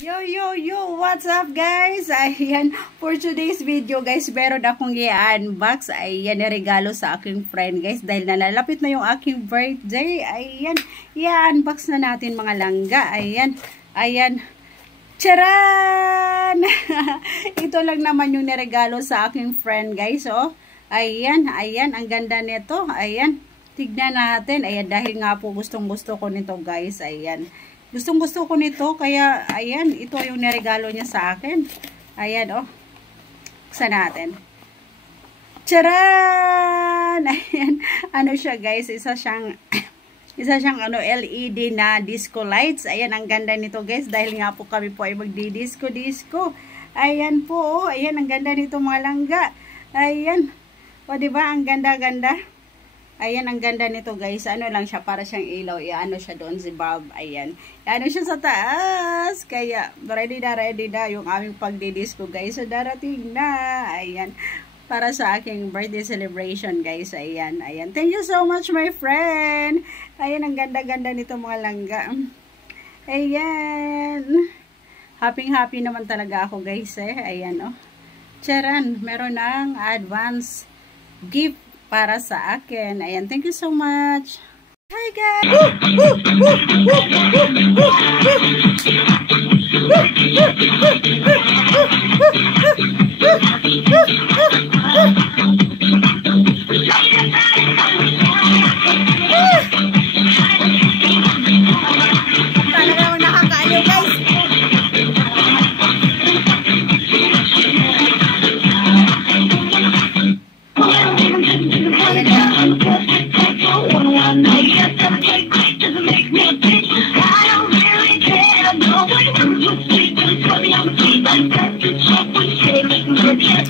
Yo, what's up guys? Ayan, for today's video guys, meron akong i-unbox. Ayan, regalo sa aking friend guys, dahil nalalapit na yung aking birthday. Ayan, i-unbox na natin mga langga. Ayan, charan! Ito lang naman yung niregalo sa aking friend guys, oh. Ayan, ang ganda nito. Ayan, tignan natin. Ayan, dahil nga po gustong-gusto ko nito guys. Ayan. Gustong-gusto ko nito, kaya, ayan, ito yung niregalo niya sa akin. Ayan, oh. Buksan natin. Charan! Ayan, ano siya guys, isa siyang LED na disco lights. Ayan, ang ganda nito guys, dahil nga po kami po ay magdi-disco. Ayan po, oh. Ayan, ang ganda nito mga langga. Ayan, o diba, ang ganda-ganda. Ayan, ang ganda nito guys. Ano lang siya, para siyang ilaw. Iano siya doon si Bob. Ayan. Iano siya sa taas. Kaya, ready na yung aming pagdidisco guys. So, darating na. Ayan. Para sa aking birthday celebration guys. Ayan. Thank you so much my friend. Ayan, ang ganda-ganda nito mga langga. Ayan. Happy naman talaga ako guys Ayan, oh. Charan, meron ng advance gift para sa akin. Ayan, thank you so much. Hi guys! Talagang nakakaaliw guys. Grabe.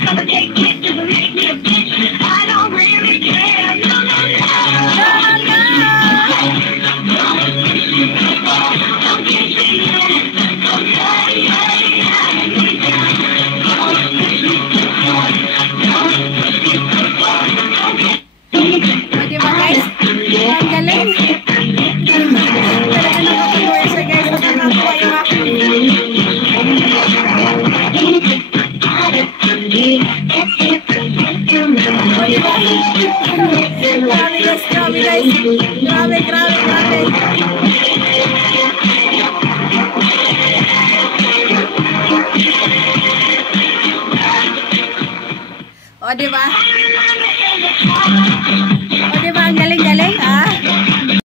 O, diba?